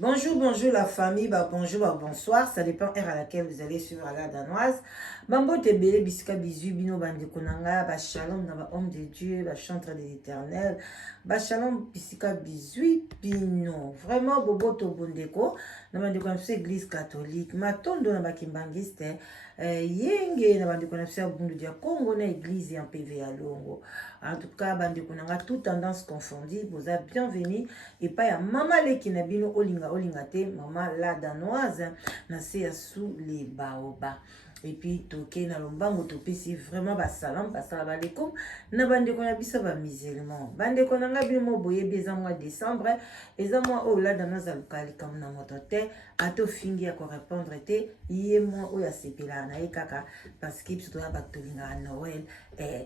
Bonjour, bonjour la famille, bonjour, bonsoir, ça dépend heure à laquelle vous allez suivre la danoise. Bambo tebele bisika bizu bino bande konanga, ba shalom na ba homme de Dieu, ba chantre de l'Éternel, ba shalom bisika bizu bino. Vraiment bobo to bondeko, na bande konapse église catholique, matondo na ba kimbangiste, yenge na bande konapse bundu dia Congo na église en PV à Longo. En tout cas, bande konanga toute tendance confondue, vous êtes bienvenus et pas ya mama leki na bino olinga te mama la danoise na se ya sous les baobas. Et puis toke na lombango topesi vraiment basalam basala balekom na bandeko na biso ba musulman bandeko na nga bino boyebi eza mois décembre eza mois oyo la danoise alukali kam na moto te ato fingi ya korépondre te ye mois oyo asepelaka na ye kaka parce que biso toya bato tolingaka Noël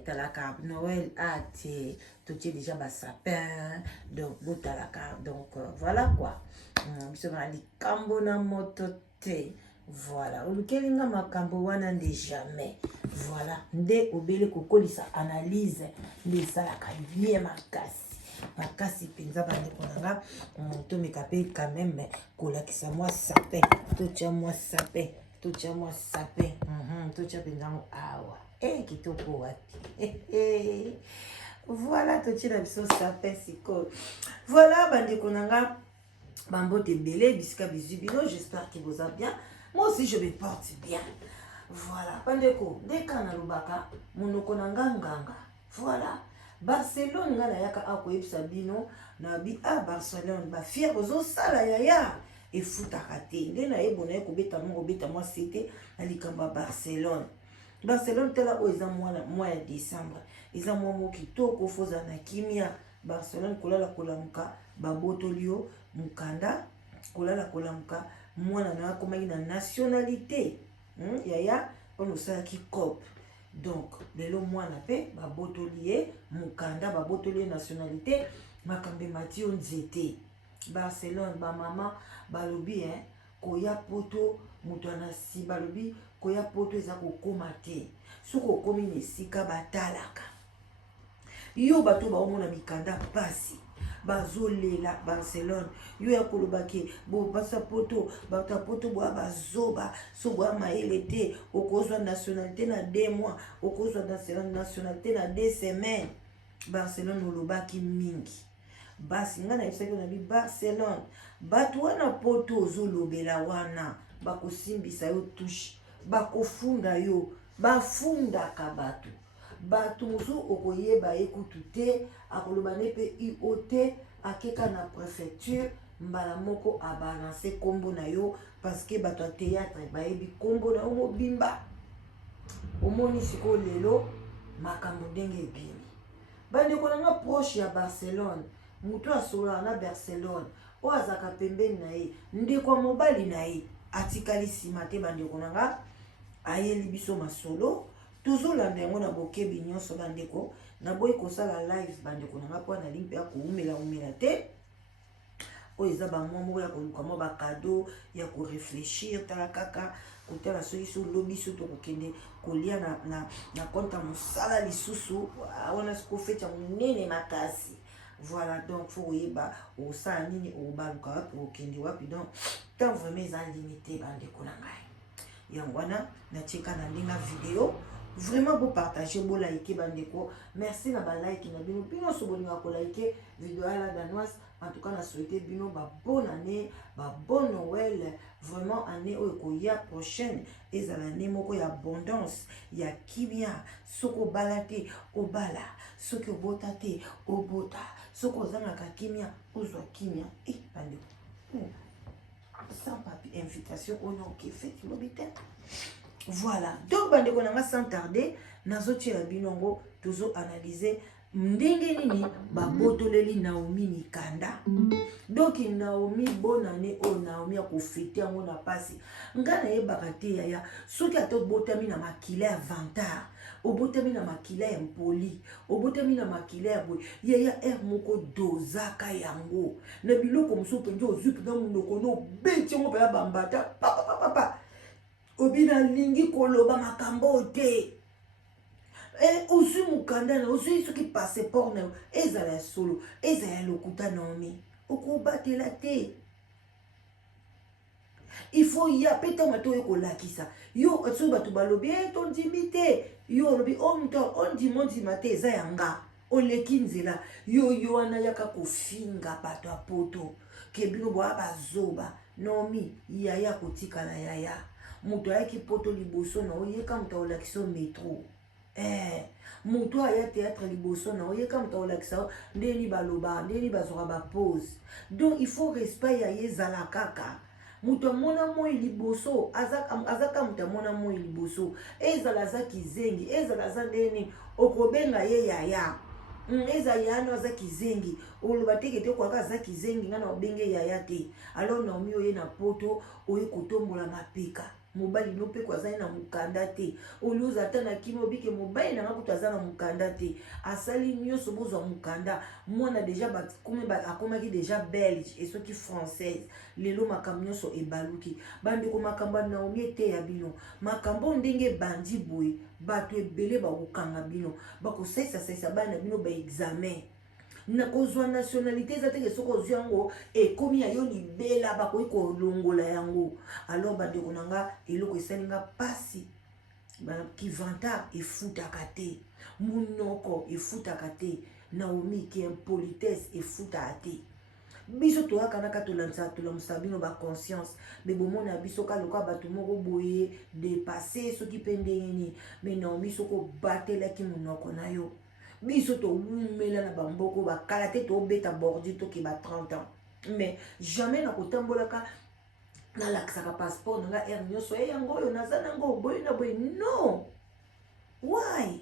talaka Noël ate totie déjà bas sapin donc botalaka donc voilà quoi biso bana likambo na moto te. Voilà, olukelinga makambo wana nde jamais. Voilà, nde obele kokolisa analyse nde esalaka bien makasi penza bandeko nanga tomeka pe quand même kolakisa mwa sapin totia mwa sapin totia penza awa kitoko wapi voilà totia na biso sapin sikoyo. Voilà bandeko nanga bambote belé bisika bizubino, j'espère que vous allez bien. Moi aussi, je me porte bien. Voilà. Pandeko, deka na lubaka, monoko na nganga. Voilà. Barcelone, nga na yaka ako yebisa bino, na bi a Barcelone, ba fier ozo sala yaya. Et futaka te. Nde na yebo na yeko beta moi c'était na likamba Barcelone. Barcelone tela o eza mois ya décembre. Eza mois mo kitoko foza na kimia. Barcelone kolala kolamuka babotolio mukanda kolala kolamuka mwana na akomaki na nationalité yaya ono salaki cop donc lelo mwana pe babotoli mukanda babotoli nationalité makambe matio nzete Barcelone bamama balobi koya poto moto anasi balobi koya poto eza kokoma te soki okomi na esika batalaka yo bato baomona mikanda pasi bazolela Barcelone yo ya kolobaki bo basa poto bata poto boa bazoba so boa maele te okozwa nationalité na 2 mois okozwa nationalité na 2 semaines. Barcelone olobaki mingi basi nga na yebisaki na bi Barcelone bato wana poto ozolobela wana bakosimbisa yo touche bakofunda yo bafundaka bato mosu okoyeba ekutu te akoloba ne pe iote akeka na préfecture mbala moko abalance kombo na yo parce que bato ya théâtre bayebi kombo na yo mobimba omoni sikoyo lelo makambo ndenge ebimi bandeko na nga proche ya Barcelone moto asololaka na Barcelone oyo azalaka pembeni na ye ndeko ya mobali na ye atikali nsima te bandeko na nga ayeli biso masolo tozolanda yango na bokebi nyonso bandeko na boyi kosala live bandeko na nga mpo na limpe ya koumela te oyo eza bamwa moko ya koluka mwa bakado ya koreflechir tala kaka kotala soki so lobi so tokokende kolia na konta mosala lisusu wana sikofeti ya monene makasi. Voilà, donc faut oyeba osala nini obaluka wapi okende wapi donc temps vraiment eza limité bandeko na ngai yango wana natika na ndinga video vraiment beau partager beau liker bandeko merci na ba like na bino bino so bolinga ko liker vidéo à la danoise en tout cas na souhaiter bino ba bonne année ba bon Noël vraiment année oyo koya prochaine ezala année moko ya abondance ya kimia soko balate obala soki obota te obota soko ozangaka kimia ozwa kimia bandeko sans papier invitation au nom qui fait l'obité. Voilà, donc bandeko nanga sans tarder nazotiela binongo tozo analyser ndenge nini babotoleli Naomi mikanda. Donc Naomi bonne année o Naomi akofete yango na pasi nga na yebaka te yaya soki atobotami na makila ya vantar obotami na makila ya mpoli obotami na makila ya boye yaya moko dozaka yango na biloko mosusu mpenza ozwi mpenza monoko no obeti yango mpenza bambata papa obina lingi koloba makambo te ozwi mukanda na ozwi soki passeport na ezala ya solo ezala ya lokuta Naomi okobatela te il faut y a peta mato yoko lakisa yo atso batu balobi ton dimite yo lobi on dit mon dimate za yanga oleki nzela yo wana yaka kofinga bato ya poto ke bino boya bazoba nomi yaya kotikala yaya moto ayaki poto liboso na oyeka moto olakisa metro moto aya théâtre liboso na oyeka moto olakisa ndeni baloba ndeni bazwaka bapose donc il faut respect ya ye ezala kaka moto amona moi liboso azaka moto amona moi liboso ezala aza kizengi ezala aza ndeni okobenga ye yaya eza yana aza kizengi oloba teke te kwaka aza kizengi ngana obenge yaya te alors naomi oye na poto oye kotombola mapeka mobali no pe kwa zali na mukanda te oluza ata na kimi obike mobali na ngakutu aza na mukanda te asali nyonso bozwa mukanda mwana deja akomaki deja belge et soki française lelo makambo nyonso ebaluki bandeko makambo ya Naomi ete ya bino makambo ndenge bandi boye bato ebele bakokanga bino bakosaisa bana bino ba examen na kozwa nationalité eza teke soki ozwi yango ekomi ya yo libela bakoki kolongola yango alors bandeko na nga eloko esali nga pasi kivanta efutaka te munoko efutaka te Naomi ki impolitesse efutaka te biso toyakanaka tolamusa bino baconscience me bomona biso kaloka bato moko boye dépassé soki mpe ndenge nini me Naomi soki obatelaki monoko na yo biso toumela na bamboko bakala te tobeta bordi toke ba 30 ans mais jamais na kotambolaka nalakisaka passeport nanga air nyonso yango oyo naza nango boye na boye non why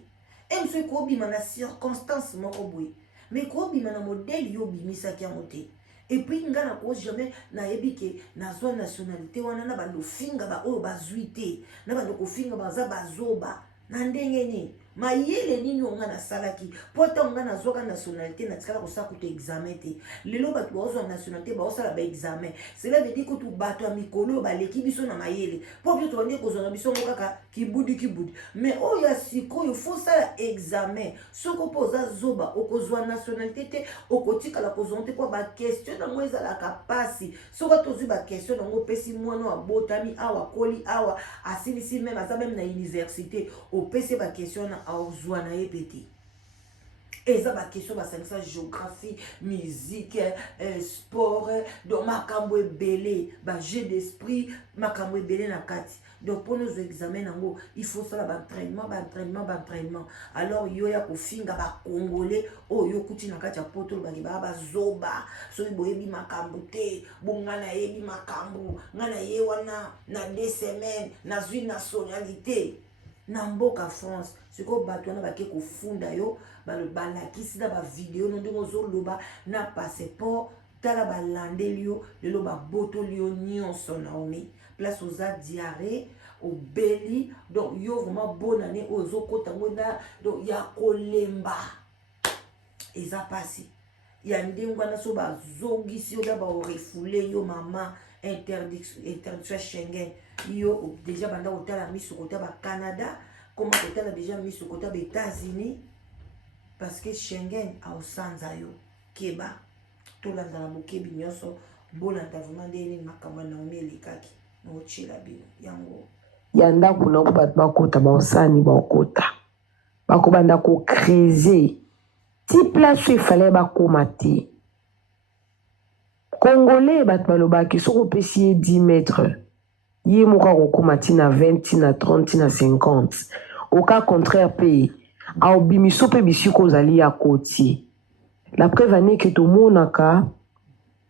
emso ekobima na circonstance moko boye mais ekobima na modèle yo obimisaki yango te et puis nga na ko jamais nayebi ke nazwa nationalité wana na bando finga ba oyo bazwi te na bando kofinga baza bazoba na ndenge nini mayele nini onga na salaki pota onga na zoka nationalité na tikala kosala kuta examen te lelo bato bazwa nationalité baosala ba examen cela veut dire que tu bato ya mikolo baleki biso na mayele po bino tobandi kozwa na biso ngo kaka kibudi mais oyo ya sikoyo faut sala examen soko po oza zoba okozwa nationalité te okotikala kozwa te kwa ba question nango ezalaka pasi soko tozwi ba question nango opesi mwana abotami awa koli awa asilisi même aza même na université opesi ba question na aozwa na ye pete eza ba question basangisa géographie musique sport donc makambo ebele ba jeu d'esprit makambo ebele na kati donc pour nos examens nango il faut ça ba entraînement alors yo ya kofinga ba congolais oyo kuti na kati ya poto ba zoba so boyebi makambo te bongana yebi makambo ngana ye wana na 2 semaines na zwi nationalité na mboka France siko bato wana bake kofunda yo balakisi na bavideo no ndenge ozoloba na passeport tala balandeli yo lelo babotoli yo nyonso Naomi place oza diarrhée obeli donc yo vraiment bonne année ozokota ngo na donc ya kolemba eza pasi ya ndenge wana so bazongisi yo da baorefoule yo mama interdiction Schengen yo déjà banda otala miso kota ba Canada comment otala déjà miso kota ba États-Unis parce que Schengen a osanza yo keba tolanda na bokebi nyonso bolanda vraiment ndeni makambo na Naomi elikaki no chila bino yango yanda kuna bato bakota baosani bakota bakobanda ko creuser ti place il fallait bakoma te Congolais bato balobaki soko pesi ye 10 mètres ye moka kokoma ti na 20 ti na 30 ti na 50 au cas contraire pe aobimiso pe bisiko ozali ya koti la preuve ane ke tomonaka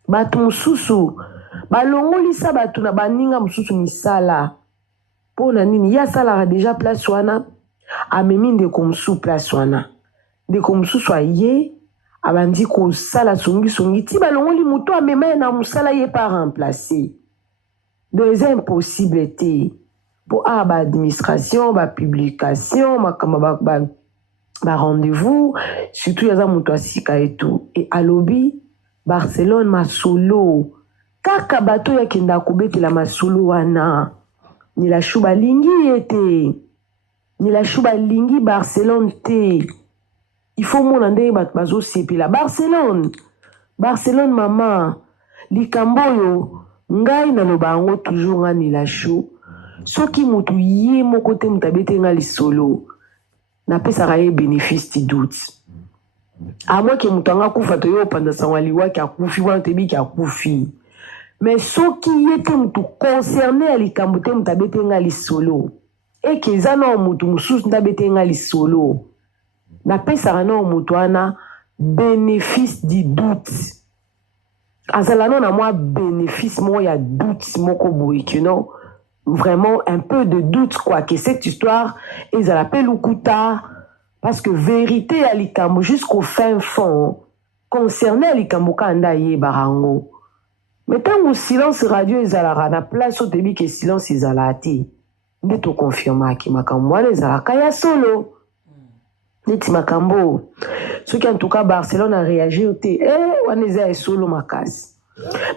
bato mosusu balongolisa bato na baninga mosusu misala mpo na nini ye asalaka deja place wana amemi ndeko mosusu place wana ndeko mosusu aye abandi kosala songi ti balongoli moto amema ye na mosala ye pa remplacer donc eza impossible te mpo baadministration bapublication makambo ba rendez-vous surtout yaza moto asika etu e alobi Barcelone masolo kaka bato yakenda kobetela masolo wana nilashu balingi ye te nilashu balingi Barcelone te il faut mona ndenge bato bazosepela Barcelone mama likambo oyo ngai naloba yango toujours nga Nilasho soki mutu ye moko te mutu abeti nga lisolo napesaka ye bénéfice ti doute amoi ke mutu anga kufa toye opanda sango aliwaki akufi wana tebiki akufi mais soki ye te mutu concerné ya likambo te mutu abeti nga lisolo eke eza na mutu mosusu nde abeti nga lisolo napesaka na mutu wana bénéfice du doute azala no na mwa bénéfice moko ya doute moko boye que non vraiment un peu de doute quoi que cette histoire ezala pe lukuta parce que vérité ya likambo jusqu'au fin fond concerné ya likambo kanda ayebaka yango mais ntango silence radio ezalaka na place oyo toyebi ke silence ezalaka te nde tokonfirmaki makambo wana ezalaka ya solo neti makambo soki en tout cas Barcelone a réagi te wana eza ya solo makasi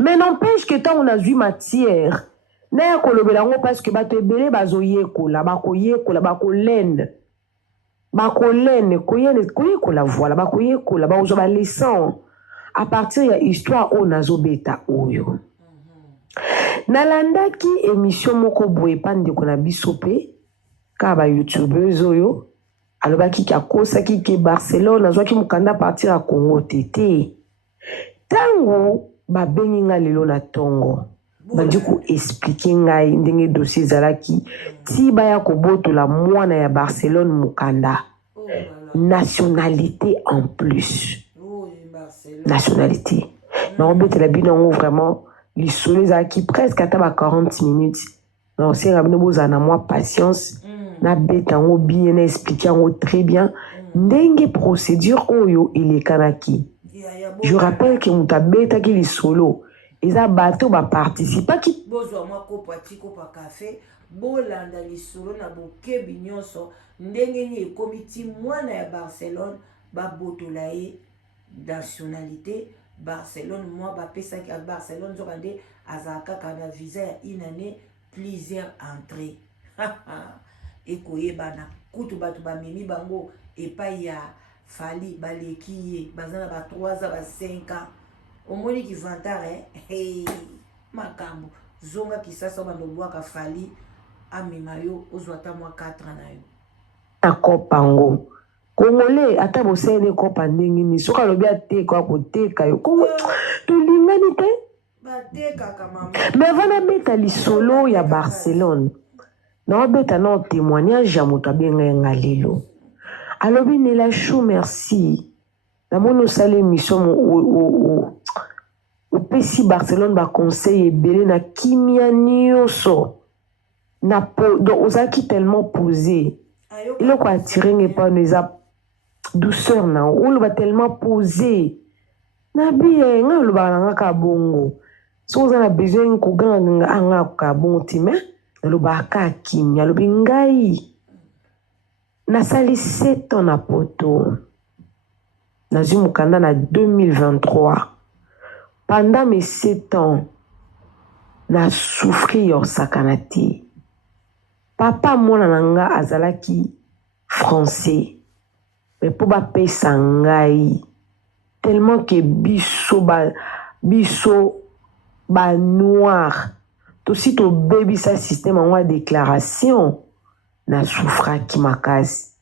mais n'empêche que ntango nazwi matière naya kolobela yango parce que bato ebele bazoyekola bakoyekola bakolene koyekola voila bakoyekola bakozwa baleson à partir ya histoire oyo nazobeta oyo nalandaki émission moko boye epa ndeko na biso mpe kaka bayoutubers oyo alobaki ke akosaki ke Barcelone azwaki mokanda partir ya Congo te ntango babengi nga lelo na ntongo bandi koexplike ngai ndenge dossier ezalaki ti baya kobotola mwana ya Barcelone mokanda nationalité en plus nationalité naobetela bino yango vraiment lisolo ezalaki presque ata ba 40 minutes naosenga bino bozala na mwa patience nabeta yango bien na explique yango très bien ndenge procédure oyo elekanaki je rappelle que mutu abetaki lisolo eza bato baparticipaki bozwa mwa kopo atiko pa kafe bolanda lisolo na bokebi nyonso ndenge ni ekomi ti mwana ya Barcelone babotola ye nationalité Barcelone mwa bapesaki ya Barcelone nzoka nde azalaka kaka na visa ya une année plusieurs entrées ekoyebana kutu bato bamemi bango epai ya fali baleki ye baza na ba 3 ans ba 5 ans omoni kivantare makambo zonga kisasa bandobwaka fali amema yo ozwa ata mwa 4 ans na yo akopango Congolais ata bosene kopa ndenge ni soka lobi ateka koteka yo Kongo tulingani te batekaka mama mais vana beta lisolo ya Barcelone na beta na témoignage ya moto abenga nga lelo alobi Nilasho merci na mono sale mission au pesi Barcelone ba conseil ebele na kimia nyonso na donc ozaki tellement posé il a quoi attiré pas les douceur na ou va tellement posé na bien nga lo ba nga ka bongo so on a besoin ko ganga anga ka bongo time lo ba ka kimia lo bingai na sali 7 ans na poto na mukanda na 2023 pendant mes 7 ans na souffrir sakanati papa mwana nanga azalaki français mais pour ba pesa ngai tellement que biso ba noir to si to baby sa système en déclaration na souffra ki makasi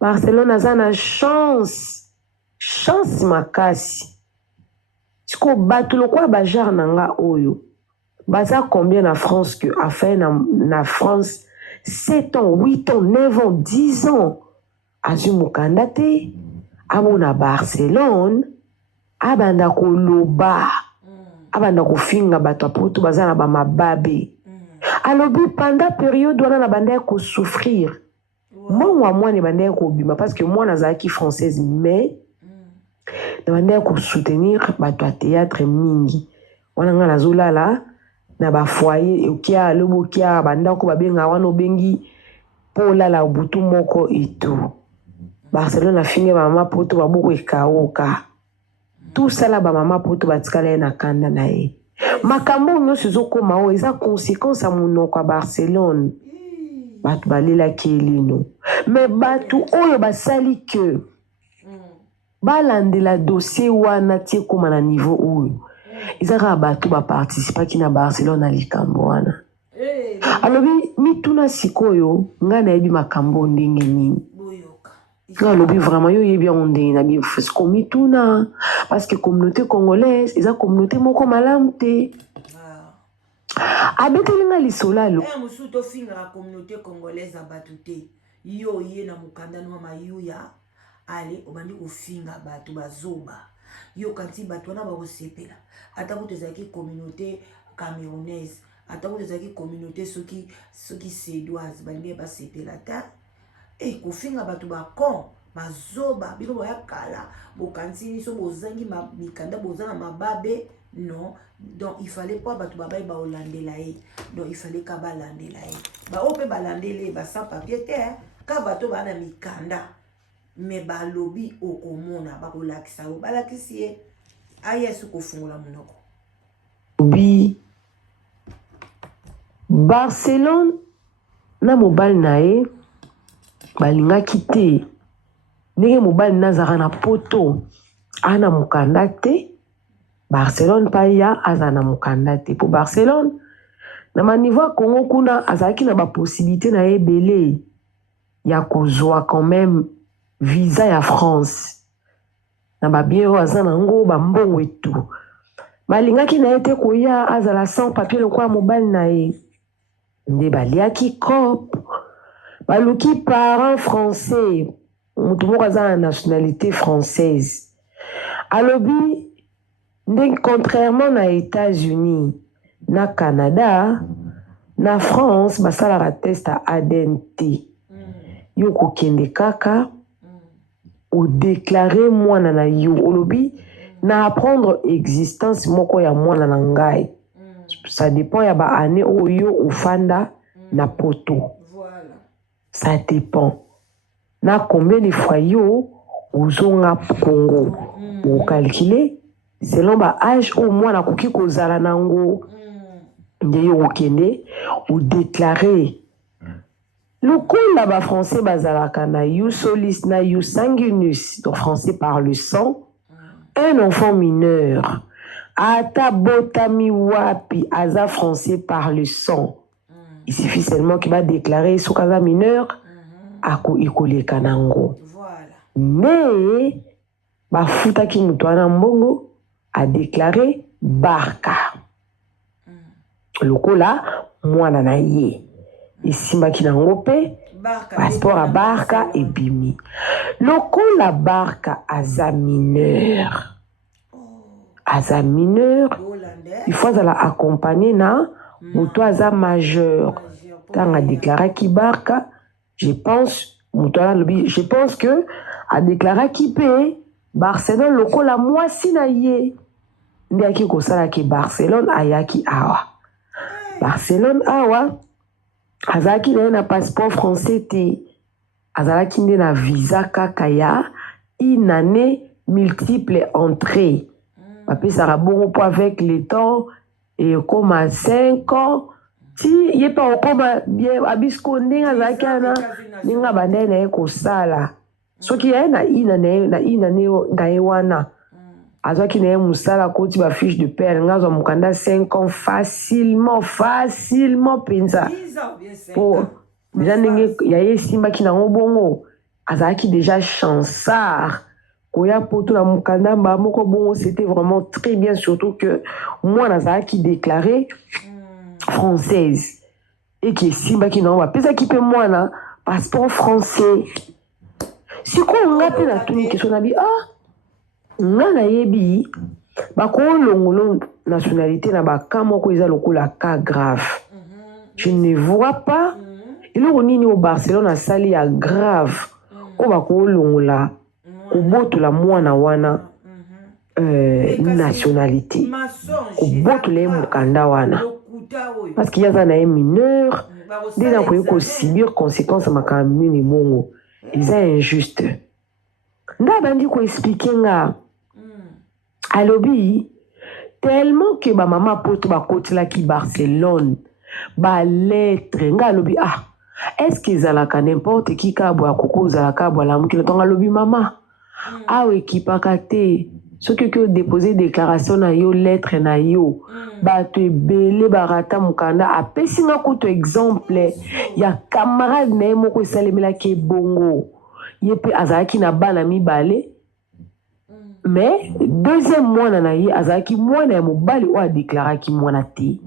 Barcelone azana chance makasi siko batu lokwa ba jar nanga oyo baza combien na France que a fait na France 7 ans 8 ans 9 ans 10 ans azumukanda te abona Barcelone abanda koloba abanda kofinga bato apoto baza na bamababe alobi pendant période wana na banda ko souffrir moi ne banda ko bima parce que moi nazaki française mais na banda ko soutenir bato a théâtre mingi wana nga nazolala na ba foyer okia lobo kia banda ko babenga wana obengi pola la butu moko eto Barcelone a fini mama poto baboko ekaoka tout ça là ba mama poto batikala na kanda na ye makambo nyonso ezokoma o eza conséquence ya monoko ya Barcelone bato balelaki elino mais bato oyo basali ke balandela dossier wana tie koma na niveau oyo ezaka bato baparticipaki na Barcelone na likambo wana. Alobi mituna sikoyo nga nayebi makambo ndenge nini. Nga alobi vraiment yo yebi yango ndenge na bifusiko mituna parce que communauté congolaise eza communauté moko malamu te. Abeteli nga lisolalo. Musu to finga la communauté congolaise abatu te. Yo ye na mukanda no mayuya. Ale obandi kofinga bato bazoba. Yo kanti bato wana bakosepela. Ata kutezaki communauté camerounaise. Ata kutezaki communauté soki sédoise bandi basepela ta. Kofinga bato bakon bazoba bino boya kala bokanti so bozangi mikanda bozanga mababe. Non, donc il fallait pas bato babai ba olandela e. Donc il fallait ka balandela e. Ba ope balandele ba sans papier te ka bato bana mikanda. Mais ba lobby okomona ba kolakisa o balakisi e aya su kofungola munoko. Bi Barcelone na mobile nae balingaki te. Ndenge mobile nazaka na poto ana mukanda te. Barcelone paya azana mukanda te. Pour Barcelone na maniveau Congo kuna azaki na ba possibilité na ebele ya kozwa quand même visa ya France. Na ba biero azana ngo ba mbongo etu. Balingaki na ete koya azala sans papier le kwa mobile na e. Nde baliaki cop. Baluki parent français. Mutu moko azana nationalité française. Alobi contrairement na États-Unis, na Canada, na France, basala test à ADN T. Yo ko kende kaka ou déclarer moi na yo olobi na apprendre existence moko ya mwana na ngai. Ça dépend ya ba année o yo ofanda na poto. Voilà. Ça dépend. Na combien de fois yo ozonga Congo. Ou calculer selon ba âge au moins na koki kozala nango nde yo okende ou déclarer lokola ba français bazalaka na you solis na you sanguinus donc français par le sang un enfant mineur ata botami wapi aza français par le sang il suffit seulement qu'il va déclarer sokaza mineur ako ikoleka nango mais ba futaki mutu ana mbongo a déclaré Barca. Lokola, mwana na ye. Isimbaki na ngope, passeport à Barca et bimi. Lokola Barca aza mineur. Aza mineur, il faut la accompagner na mutu aza majeur. Quand a déclaré ki Barca, je pense que a déclaré ki pe Barcelone lokola mwasi na ye. Ndi aki kosala ki Barcelone ayaki awa. Barcelone awa azalaki na passeport français te. Azalaki nde na visa kaka ya une année multiple entrée. Bapesaka bongo po avec le temps et comme à 5 ans ti ye pa okoma bien abisko ndenge azalaki ana ndenge bandele na ye kosala. Soki ya na ina ne wana azwaki na ye musala koti ba fiche de paie ngazo mukanda 5 ans facilement penza pour déjà ndenge ya ye simbaki na bongo azalaki déjà chansard koya poto na mukanda ba moko bongo c'était vraiment très bien surtout que moi nazalaki déclaré française et qui simbaki na ba pesa ki pe mwana passeport français. Si on a fait la tunique, question nabi nga na yebi bako longolo nationalité na baka moko eza lokola cas grave. Je ne vois pas il est nini au Barcelone a sali ya grave ko bako longola ko botola mwana wana nationalité ko botola mukanda wana parce qu'il y a un mineur déjà ko subir conséquences makamini ni bongo. Ils est injuste. Nda bandi ko expliquer nga. Alobi tellement que ba maman poto ba kotila ki Barcelone ba lettre nga alobi est-ce qu'ils alaka n'importe qui ka bo akoko zalaka bo la mukilo tonga alobi mama awe ki pakate soki oki odepose déclaration na yo lettre na yo bato ebele barata mokanda apesi nga kutu exemple ya camarade na ye moko esalemelaki ebongo ye mpe azalaki na bana mibale mais deuxième mwana na ye azalaki mwana ya mobali oyo adeklaraki mwana te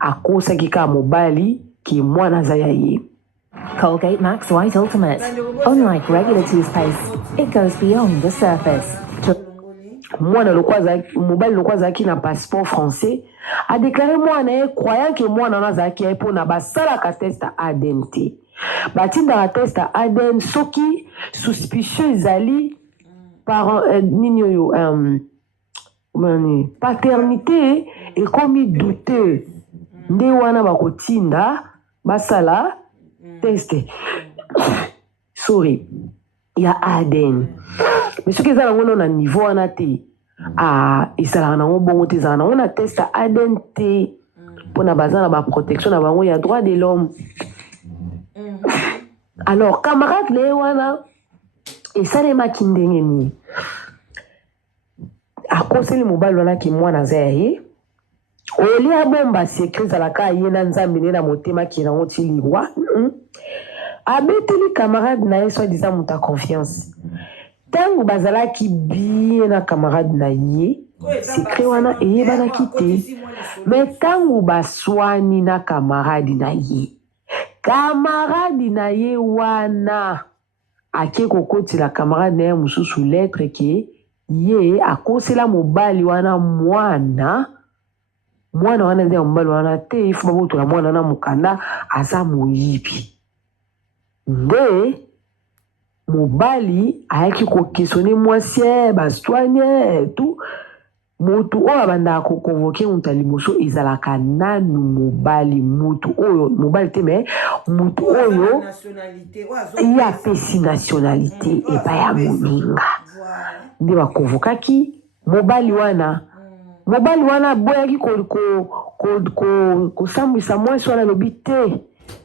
akosaki kaka mobali ke mwana aza ya ye. Colgate Max White Ultimate. Unlike regular toothpaste, it goes beyond the surface. Mwana mobali lokwa azalaki na passeport français adéclaré mwana ye croyant ke mwana azalaki ye mpo na basalaka test ADN te batindaka test ADN soki suspicion ezali nini oyo paternité ekomi douteux nde wana bakotinda basala test sorry ya ADN mais soki eza nango na niveau wana te esalaka nango bongo te ezalaka nango na test ADN te mpona baza na baprotection na bango ya droit de l'homme. Alors camarade na ye wana esalemaki ndenge nini akoseli mobali wana ke mwana aza ya ye oli abomba sekre ezalaka ye na nzambe nde na motema ke nango ti liwa abeteli camarade na ye soi-disant moto ya confiance ntango bazalaki bien na camarade na ye sekre wana eyebanaki te me ntango baswani na camarade na ye wana ake kokotela camarade na ye mosusu lettre ke ye akosela mobali wana mwana wana nde ya mobali wana te ifo babotola mwana wana mokanda aza moyibi nde mobali ayaki kokesone mwasi baswanye tu motu oyo abandaka kokonvoke moto ya liboso ezalaka nanu mobali te me motu oyo ye apesi nationalité epai ya moninga nde bakonvokaki mobali wana boyaki kosambwisa mwasi wana alobi te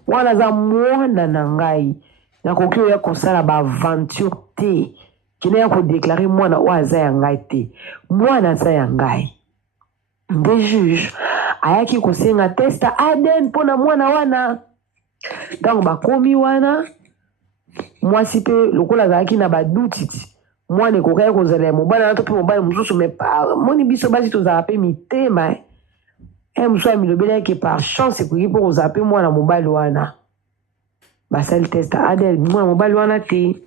wana aza mwana na ngai nakoki oya kosala baaventure te kina ya kodeklare mwana oyo aza ya ngai te mwana aza ya ngai nde juge ayaki kosenga test ADN mpona mwana wana ntango bakomi wana mwasi mpe lokola azalaki na badutiti mwana ekokaki kozala ya mobali wana to mpe mobali mosusu me moni biso basi tozala mpe mitema mosusu amilobeli yake par chance ekoki mpo kozala mpe mwana mobali wana basali test ADN mwana mobali wana te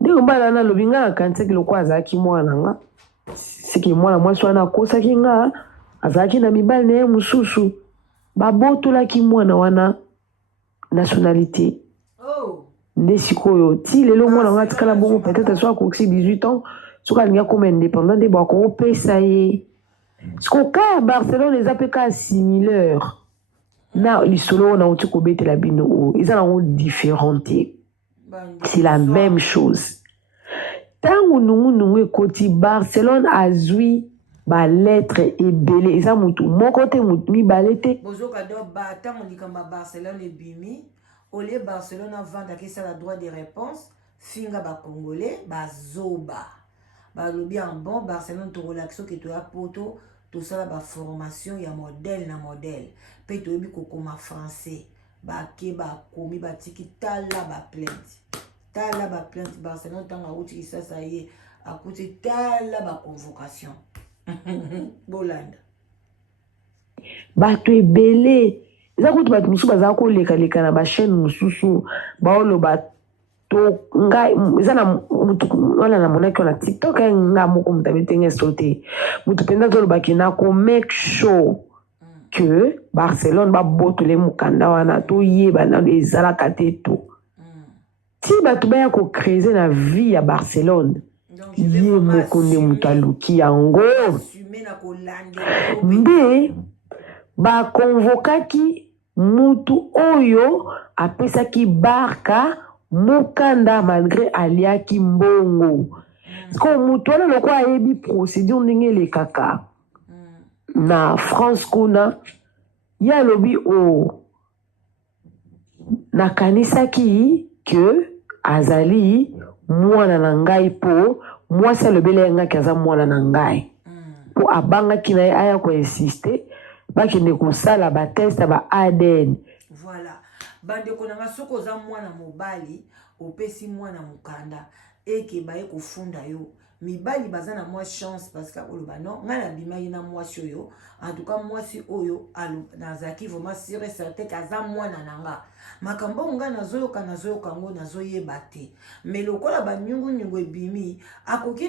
nde mobali wana alobi nga akanisaki lokola azalaki mwana nga siki mwana mwasi wana akosaki nga azalaki na mibali na ye mosusu babotolaki mwana wana nationalité nde sikoyo ti lelo mwana nga atikala bongo peut-être so akokisi 18 ans soki alingi akoma indépendant nde bakopesa ye siko ka ya Barcelone eza mpe ka similaire na lisolo oyo nauti kobetela bino oyo eza nango différent te c'est la même chose ntango nungunungu ekoti Barcelone azwi balettre ebele eza mutu moko te mutu mibale te bozokado ntango likambo ya Barcelone ebimi olie Barcelone avandaki esala droit de réponse finga bacongolais bazoba balobi en bon Barcelone tokolakisa soki toya poto tosala baformation ya modèle na modèle mpe toyebi kokoma français bake bakomi batiki tala baplainte Barcelone ntango akuti kisasa ye akuti tala baconvocation bolanda bato ebele eza kutu bato mosusu bazala kolekaleka na bachaîne mosusu baoloba to ngai eza na mutu wana na monaki wana TikTok nga moko mutu abetenge so te mutu mpenza tolobaki na ko make sure que Barcelone babotole mokanda wana toyeba nano ezalaka te to ti bato baya kocrese na vie ya Barcelone ye moko nde mutu aluki yango nde bakonvokaki mutu oyo apesaki barka mokanda malgré aliaki mbongo ko mutu wana loko ayebi procédure ndenge elekaka na France kuna ye alobi o nakanisaki ke azali mwana na ngai po mwasi alobeli ye ngaki aza mwana na ngai mpo abangaki na ye aya koinsiste bakende kosala bateste ba ADN. Voilà. Bandeko nanga soko za mwana mobali opesi mwana mukanda eke baye kofunda yo mibali baza na mwa chance parce que oloba non nga na bimaki na mwasi oyo en tout cas mwasi oyo nazaki vraiment sûr et certain kaza mwana nanga makambo nga nazoyoka ngo nazoyeba te mais lokola banyungu ebimi akoki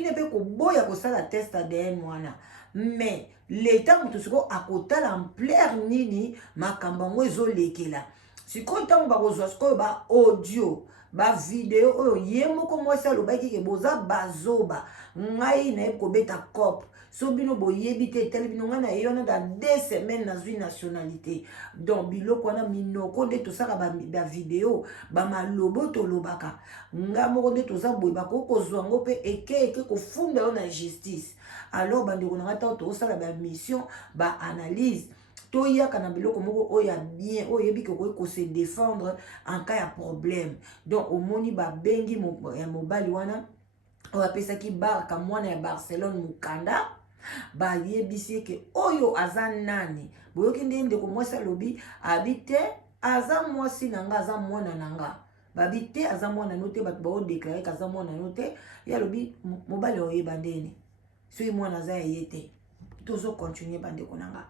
ne pe koboya kosala test ADN mwana mais l'état mutu siko akotala ampleur nini makambo yango ezolekela sikoyo ntango bakozwa sikoyo ba audio ba video oyo ye moko mwasi alobaki ke boza bazoba ngai nayebi kobeta cop so bino boyebi te etali bino ngai na ye wana dans 2 semaines nazwi nationalité donc biloko wana minoko nde tosala bavideo bamalobo tolobaka nga moko nde toza boye bakokozwa yango mpe eke kofunda yo na justice alors bandeko nanga ntango tokosala bamission baanalyse toyaka na biloko moko oyo ya bien oyo yebi ko se défendre en cas ya problème donc omoni babengi mobali wana oyo apesaki barka mwana ya Barcelone mukanda bayebisi ke oyo aza nani boyoki nde ndeko mwasi alobi abi te aza mwasi nanga aza mwana nanga babi te aza mwana no te bato baodeklare ka aza mwana no te ye alobi mobali oyeba ndeni soki mwana aza ye te tozokontinue bandeko nanga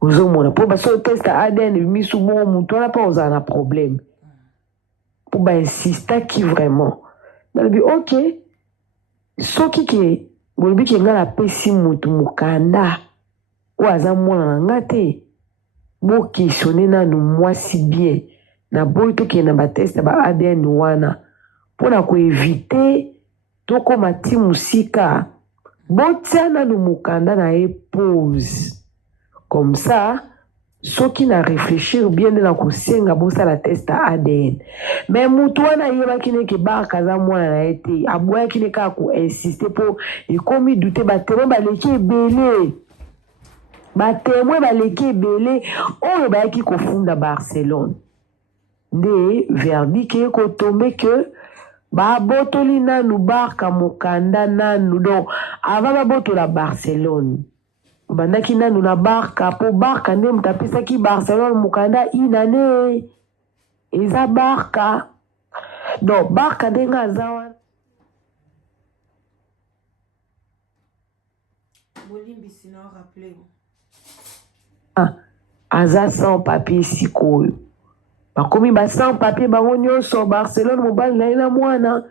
ozomona mpo baso test ADN misu moko motu wana mpo ozala na problème mpo bainsistaki vraiment balobi ok soki ke bolobi ke nga napesi motu mokanda oyo aza mwana na nga te bokesione nanu mwasi bien na boyi tokende na bateste ba ADN wana mpo na koevite tokoma ti mosika botia nanu mokanda na ye pose comme ça soki na réfléchir bien nde na kosenga bosala test ADN mais mutu wana yebaki neke barka aza mwana na ye te aboyaki ne kaka koinsiste mpo ekomi dute batémoin baleki ebele oyo bayaki kofunda Barcelone nde verdict ye kotombe ke babotoli nanu barka mokanda nanu donc avant babotola Barcelone bandaki nanu na barka po barka nde moto apesaki Barcelone mokanda inane eza barka donc barka ndenge aza wana bolimbisi na rappelé aza sans papier sikoyo bakomi ba sans papier bango nyonso Barcelone mobali na ye na mwana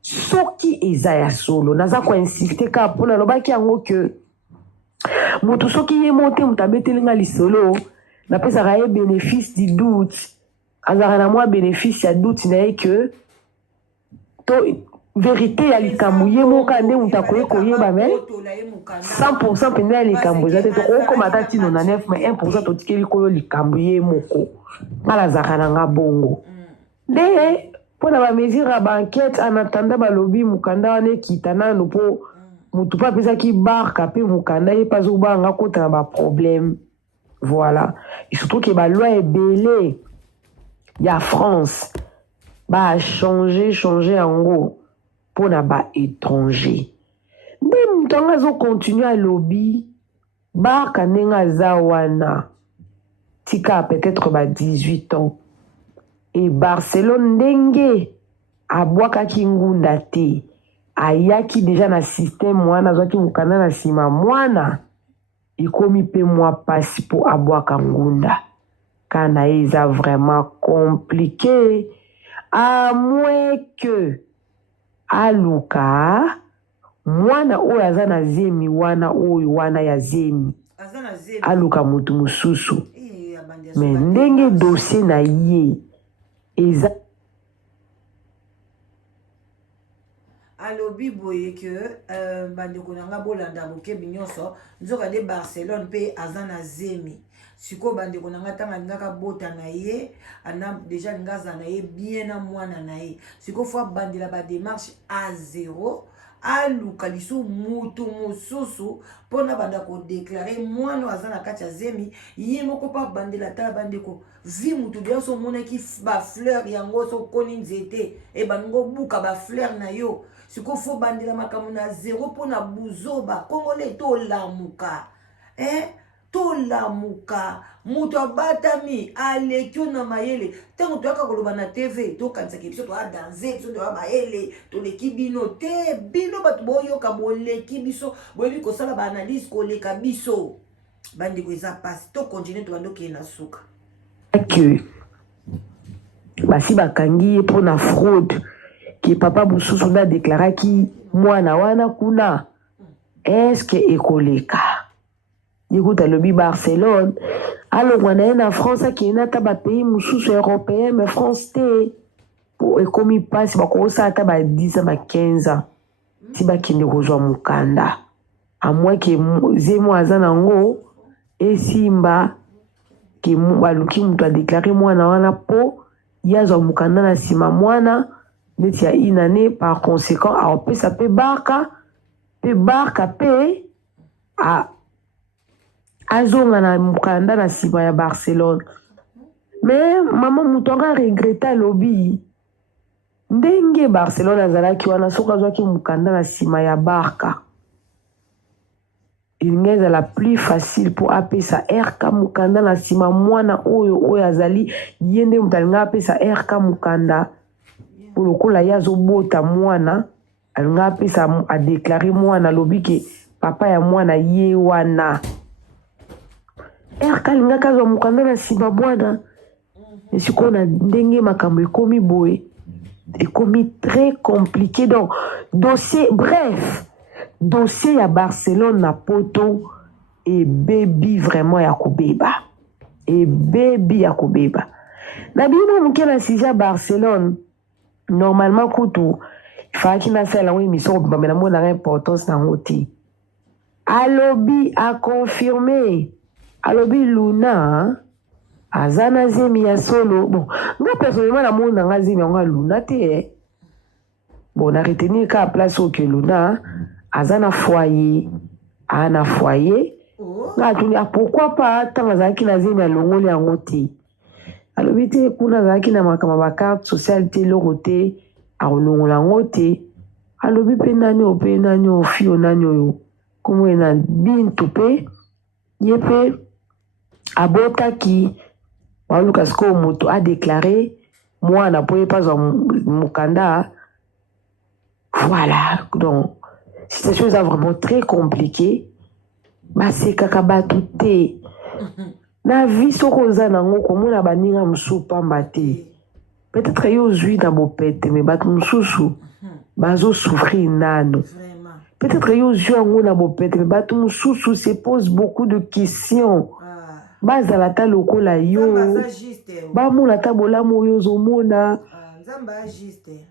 soki eza ya solo naza koinsiste kaka mpona alobaki yango ke moto soki ye mote moto abeteli nga lisolo napesaka ye bénéfice du doute azalaka na mwa bénéfice ya doute na ye ke to vérité ya likambo ye moka nde moto akoki koyeba me 100% mpena ya likambo eza te tokokoma ata tino na 9 mais 1% totikeli koyo likambo ye moko nga nazalaka na nga bongo nde mpona bamesure ya baenquête en attendant balobi mokanda wana ekita nano mpo motu mpo apesaki barka mpe mokanda ye mpe azobanga kota na baproblème voilà et surtout ke baloi ebele ya France bachange yango mpona baétranger nde moto anga azokontinue alobi barka ndenge aza wana tika peut-être ba 18 ans et Barcelone ndenge abwakaki ngunda te ayaki deja na système wana azwaki mokanda na nsima mwana ekomi mpe mwa pasi mpo abwaka ngunda kana ye eza vraiment compliqué à moins que aluka mwana oyo aza na zemi wana oyo wana ya zemi aluka motu mosusu me ndenge dossier na ye eza alobi boye ke bandeko nanga bolanda bokebi nyonso nzoka nde Barcelone mpe aza na zemi sikoyo bandeko nanga ntango alingaka bota na ye ana deja alinga aza na ye bien na mwana na ye sikoyo fo abandela badémarche à zéro aluka lisu mutu mosusu mpona banda kodeklare mwana aza na kati ya zemi ye moko mpa bandela tala bandeko vi mutu deya so omonaki bafleur yango so okoni nzete ebango buka bafleur na yo siko fo bandela makambo na zero mpona buzoba kongole tolamuka tolamuka mutu abatami alekio na mayele ntango toyaka koloba na tv tokanisaki biso toadanse biso toya mayele toleki bino te bino bato boyoka boleki biso boyebi kosala baanalyse koleka biso bandeko eza pasi tokontinue tobandi okeye na suka que basi bakangi ye mpona fraude ke papa mosusu nde adeklaraki mwana wana kuna eske ekoleka yekuta lobi Barcelone alongwa na ye na France akende ata bapays mosusu européen mais France te po ekomi mpasi bakokosala ata ba 10 ans ba 15 ans ti bakende kozwa mokanda amoi ke zemo aza nango esimba ke baluki moto adeklare mwana wana po ye azwa mokanda na nsima mwana neti ya inane par conséquent aopesa mpe barka mpe azonga na mokanda na nsima ya Barcelone. Mais mama moto anga regrete alobi ndenge Barcelone azalaki wana soki azwaki mokanda na nsima ya Barca elingi ezala plus facile mpo apesa RK mokanda na nsima mwana oyo azali ye nde moto alingi apesa RK mokanda po lokola ye azobota mwana alingi apesa adeklare mwana alobi ke papa ya mwana ye wana RK alingaki azwa mokanda na nsima mwana esikoyo na ndenge makambo ekomi boye ekomi très compliqué donc dossier bref dossier ya Barcelone na poto ebebi vraiment ya kobeba na bino moke na sujet ya Barcelone normalement kutu ifaki nasala yango émission kobamela monaka importance nango te alobi aconfirme alobi Luna aza na zemi ya solo bon nga personnellement namona nga zemi yango ya Luna te bon na retenir ka place oyo ke Luna aza na foyer nga atuni pourquoi pas ntango azalaki na zemi alongoli yango te alobi te kuna azalaki na makambo bacarte sociale te eloko te akolongola yango te alobi mpe nani oyo fio nani oyo komwe na Bintu mpe ye mpe abotaki baluka sikoyo moto adeklare mwana mpo ye mpe azwa mokanda voilà donc situation eza vraiment très compliquée basekaka bato te na vi soki oza nango komona baninga mosusu pamba te peut-être ye ozwi na bopete me bato mosusu bazosouffrir nano peut-être ye ozwi yango na bopete me bato mosusu se pose beaucoup de questions bazala ta lokola yo bamona ta bolamu oyo ozomona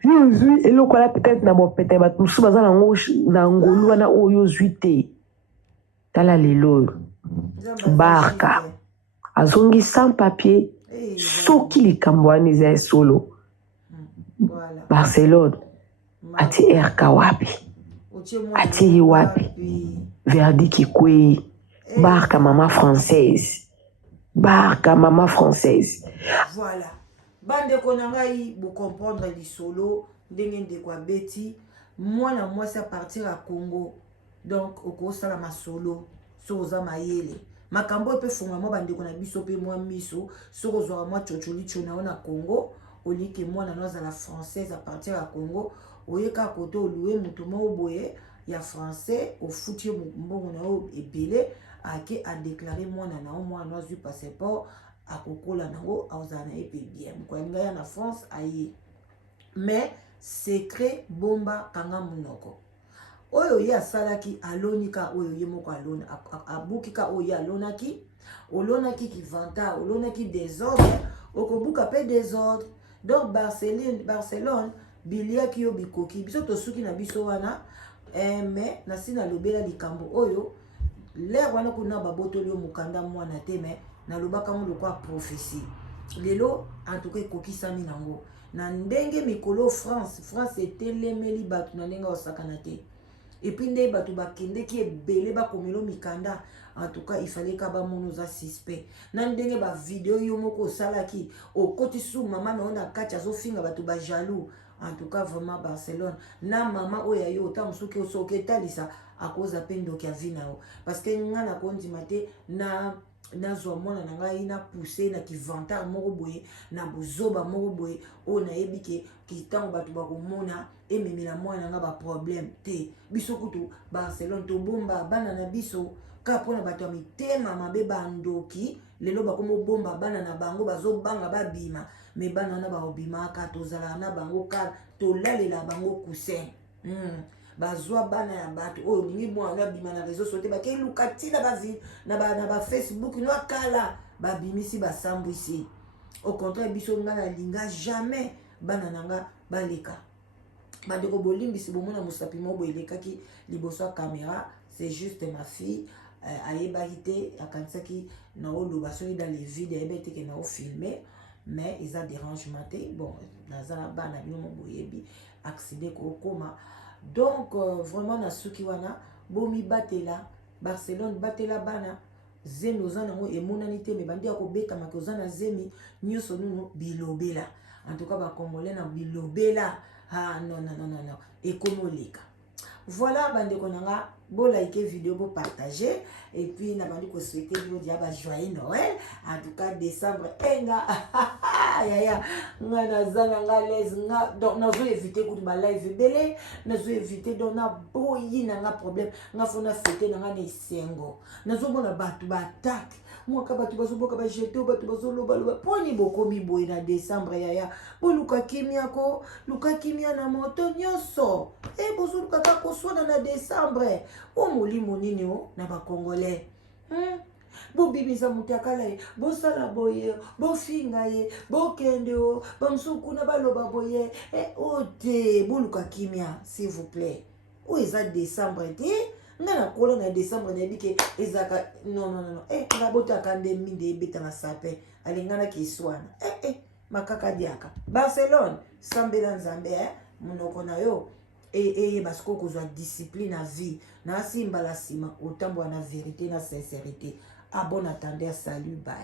yo ozwi eloko ala peut-être na bopete bato mosusu baza nango na ngolu wana oyo ozwi te tala lelo oyo Barca azongi sans papier soki likambo wana eza ya solo Barcelone ati RK wapi ati ye wapi verdict ekwei Barca mama française voilà bandeko na ngai bocomprendre lisolo ndenge ndeko abeti mwana mwasi a partir ya Congo donc okosala masolo so oza mayele makambo pe funga mwa bandeko na biso pe mwa miso so kozwa mwa chocholicho na ona Congo olike mwana no azala française à partir ya Congo oyeka kote oluwe mutu mo boye ya français ofuti mbongo na o ebele ake a déclaré mwana na o mwana azwi passeport akokola nango azala na epe bien mkoyalinga ya na France aye mais secret bomba kanga munoko oyo ye asalaki alonika oyo ye moko alona abukika oyo ye alonaki olonaki ki vanta olonaki désordre okobuka pe désordre donc Barcelone biliaki yo bikoki biso tosuki na biso wana mais nasina lobela likambo oyo l'air wana kuna babotoli yo mokanda mwana te mais nalobaka ngo lokwa prophétie lelo en tout cas ekokisami nango na ndenge mikolo France etelemeli bato na ndenge osakana te et puis nde bato bakende ki ebele bakomelo mikanda. En tout cas, il fallait que bamono za suspect. Nan ndenge ba vidéo yo moko salaki o koti sou maman na onda kacha zo finga bato ba jaloux. En tout cas, vraiment Barcelone. Na maman oya yo ta musuki osoke talisa à cause de pendo ki avina o. Parce que ngana kondi mate na zwa mwana na ngai na poussé na ki vantar moko boye na bozoba moko boye o na yebi ke ki tango bato bakomona ememela mwana nga ba problème te. Biso kutu Barcelone to bomba bana na biso ka pona bato ya mitema mabe bandoki lelo bakomo bomba bana na bango bazobanga babima me bana na baobimaka tozala na bango ka tolalela bango kusen bazwa bana ya bato oyo ningi mwana bima na réseau sociaux bake luka tina bavi na ba Facebook no kala babimisi basambwisi. Au contraire biso nga na linga jamais bana nanga baleka bandeko bolimbisi bomona mosapi mo elekaki liboso caméra. C'est juste ma fille ayebaki te akanisaki na oloba soki dans les vides ayebaki te ke na ofilme mais eza dérangement te. Bon naza na bana bino mo boyebi accident kokoma. Donc vraiment na suki wana bomi batela Barcelone batela bana zemi oza nango emonani te me bandi ya kobeta maki oza na zemi nyonso nunu bilobela. En tout cas bakongolais na bilobela non ekomoleka. Voilà bandeko nanga bo like vidéo bo partager et puis na bandi ko souhaiter yo dia ba joyeux Noël. En tout cas décembre enga ya nga na zana nga les nga donc nazo éviter ko ba live belé nazo éviter donc na boyi na nga problème nga fona fêter na nga ne sengo nazo bona batu ba attaque moi ka batu bazo boka ba jeter batu bazo loba poni bokomi boyi na décembre ya po luka kimia ko luka kimia na moto nyoso e bozo luka ka ko sona na décembre o molimo nini o na ba congolais bo bimisa mutu akala ye bo sala boye bo finga ye bo kende o bamsuku na baloba boye o te bo luka kimia s'il vous plaît o eza décembre te nga na kola na décembre na bike ezaka non nga botaka nde minde ebeta na sape alingana ki swana makaka diaka Barcelone sambela nzambe monoko na yo parce que kozwa discipline à vie na simba la sima autant na vérité na sincérité. Ah bon attendez, salut, bye.